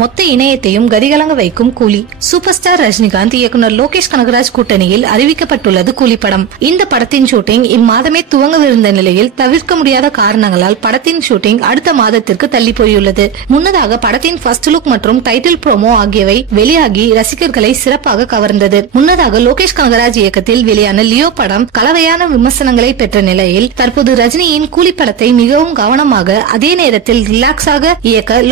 மொத்த இணையத்தையும் கதிகலங்க வைக்கும் கூலி. சூப்பர் ஸ்டார் ரஜினிகாந்த் இயக்குனர் லோகேஷ் கனகராஜ் கூட்டணியில் அறிவிக்கப்பட்டுள்ளது கூலி படம். இந்த படத்தின் ஷூட்டிங் இம்மாதமே துவங்கவிருந்த நிலையில் தவிர்க்க முடியாத காரணங்களால் படத்தின் ஷூட்டிங் அடுத்த மாதத்திற்கு தள்ளி போயுள்ளது. முன்னதாக படத்தின் ஃபர்ஸ்ட் லுக் மற்றும் டைட்டில் ப்ரோமோ ஆகியவை வெளியாகி ரசிகர்களை சிறப்பாக கவர்ந்தது. முன்னதாக லோகேஷ் கனகராஜ் இயக்கத்தில் வெளியான லியோ படம் கலவையான விமர்சனங்களை பெற்ற நிலையில் தற்போது ரஜினியின் கூலி படத்தை மிகவும் கவனமாக அதே நேரத்தில் ரிலாக்ஸாக இயக்க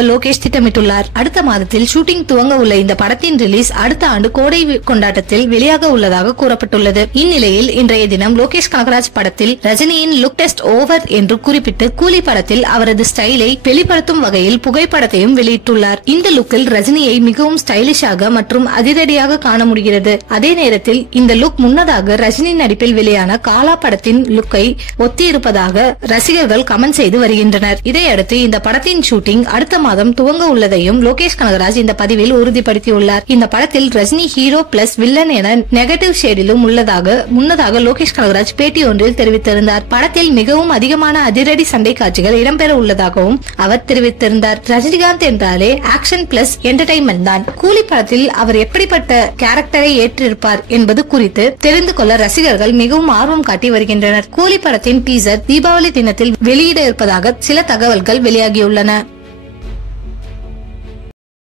லோகேஷ் திட்டமிட்டுள்ளார். அடுத்த மாதத்தில் ஷூட்டிங் துவங்க உள்ள இந்த படத்தின் ரிலீஸ் அடுத்த ஆண்டு கோடை கொண்டாட்டத்தில் வெளியாக உள்ளதாக கூறப்பட்டுள்ளது. இந்நிலையில் இன்றைய தினம் லோகேஷ் கனகராஜ் படத்தில் ரஜினியின் லுக் டெஸ்ட் ஓவர் என்று குறிப்பிட்டு கூலி படத்தில் அவரது ஸ்டைலை வெளிப்படுத்தும் வகையில் புகைப்படத்தையும் வெளியிட்டுள்ளார். இந்த லுக்கில் ரஜினியை மிகவும் ஸ்டைலிஷாக மற்றும் அதிரடியாக காண முடிகிறது. அதே நேரத்தில் இந்த லுக் முன்னதாக ரஜினி நடிப்பில் வெளியான காலா படத்தின் லுக்கை ஒத்தி இருப்பதாக ரசிகர்கள் கமெண்ட் செய்து வருகின்றனர். இதையடுத்து இந்த படத்தின் ஷூட்டிங் அடுத்த மாதம் துவங்க உள்ளதையும் லோகேஷ் கனகராஜ் இந்த பதிவில் உறுதிப்படுத்தியுள்ளார். இந்த படத்தில் ரஜினி ஹீரோ பிளஸ் வில்லன் என நெகட்டிவ் ஷேடிலும் உள்ளதாக முன்னதாக லோகேஷ் கனகராஜ் பேட்டி ஒன்றில் தெரிவித்திருந்தார். படத்தில் மிகவும் அதிகமான அதிரடி சண்டை காட்சிகள் இடம்பெற உள்ளதாகவும் அவர் தெரிவித்திருந்தார். ரஜினிகாந்த் என்றாலே ஆக்ஷன் பிளஸ் என்டர்டைன்மெண்ட் தான். கூலி படத்தில் அவர் எப்படிப்பட்ட கேரக்டரை ஏற்றிருப்பார் என்பது குறித்து தெரிந்து கொள்ள ரசிகர்கள் மிகவும் ஆர்வம் காட்டி வருகின்றனர். கூலி படத்தின் டீசர் தீபாவளி தினத்தில் வெளியிட இருப்பதாக சில தகவல்கள் வெளியாகியுள்ளன.